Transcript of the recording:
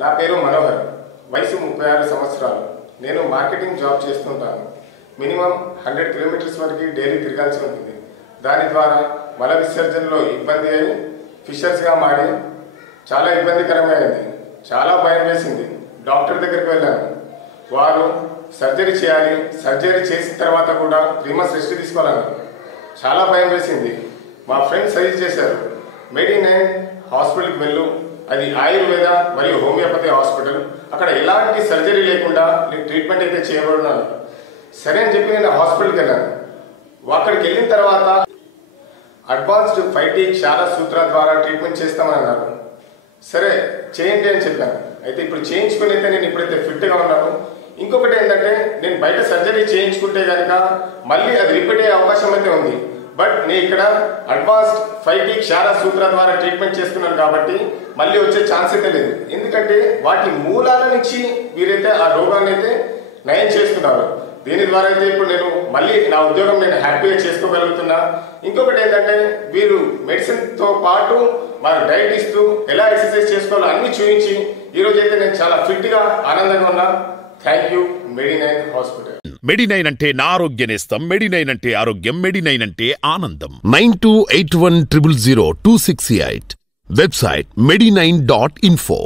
నా పేరు మనోహర్. వయసు 36 సంవత్సరాలు. నేను మార్కెటింగ్ జాబ్ చేస్తుంటాను. మినిమం 100 కిలోమీటర్స్ వరకు డైలీ తిరగాల్సి ఉంటుంది. దాని ద్వారా మల విసర్జనలో ఇబ్బంది అయి ఫిషర్స్గా మారి చాలా ఇబ్బందికరమైనది. చాలా భయం వేసింది. డాక్టర్ దగ్గరికి వెళ్ళాను. వారు సర్జరీ చేయాలి, సర్జరీ చేసిన తర్వాత కూడా 3 months రెస్ట్ తీసుకోవాలన్నారు. చాలా భయం వేసింది. మా ఫ్రెండ్స్ సజెస్ట్ చేశారు, మెడి9 హాస్పిటల్కి వెళ్ళు, అది ఆయుర్వేద మరియు హోమియోపతి హాస్పిటల్, అక్కడ ఎలాంటి సర్జరీ లేకుండా నీకు ట్రీట్మెంట్ అయితే చేయబడున్నాను. సరే అని చెప్పి నేను హాస్పిటల్కి వెళ్ళాను. అక్కడికి వెళ్ళిన తర్వాత అడ్వాన్స్డ్ 5T క్షార సూత్ర ద్వారా ట్రీట్మెంట్ చేస్తామని అన్నారు. సరే చేయండి అని చెప్పాను. అయితే ఇప్పుడు చేయించుకుని అయితే నేను ఇప్పుడైతే ఫిట్గా ఉన్నాను. ఇంకొకటి ఏంటంటే, నేను బయట సర్జరీ చేయించుకుంటే కనుక మళ్ళీ అది రిపీట్ అయ్యే అవకాశం అయితే ఉంది. బట్ నేను ఇక్కడ అడ్వాన్స్డ్ 5T క్షార సూత్ర ద్వారా ట్రీట్మెంట్ చేస్తున్నాను కాబట్టి మళ్ళీ వచ్చే ఛాన్స్ అయితే లేదు. ఎందుకంటే వాటి మూలాల నుంచి వీరైతే ఆ రోగాన్ని అయితే నయం చేస్తున్నారు. దీని ద్వారా అయితే ఇప్పుడు నేను మళ్ళీ నా ఉద్యోగం నేను హ్యాపీగా చేసుకోగలుగుతున్నా. ఇంకొకటి ఏంటంటే, వీరు మెడిసిన్తో పాటు మాకు డైట్ ఇస్తూ ఎలా ఎక్సర్సైజ్ చేసుకోవాలో అన్ని చూపించి ఈరోజు అయితే నేను చాలా ఫిట్గా ఆనందంగా ఉన్నా. Thank you Medi9 hospital. Medi9 అంటే నా ఆరోగ్య నేస్తం. మెడి9 అంటే ఆరోగ్యం. మెడి9 అంటే ఆనందం. 9281000268. Website medi9.info.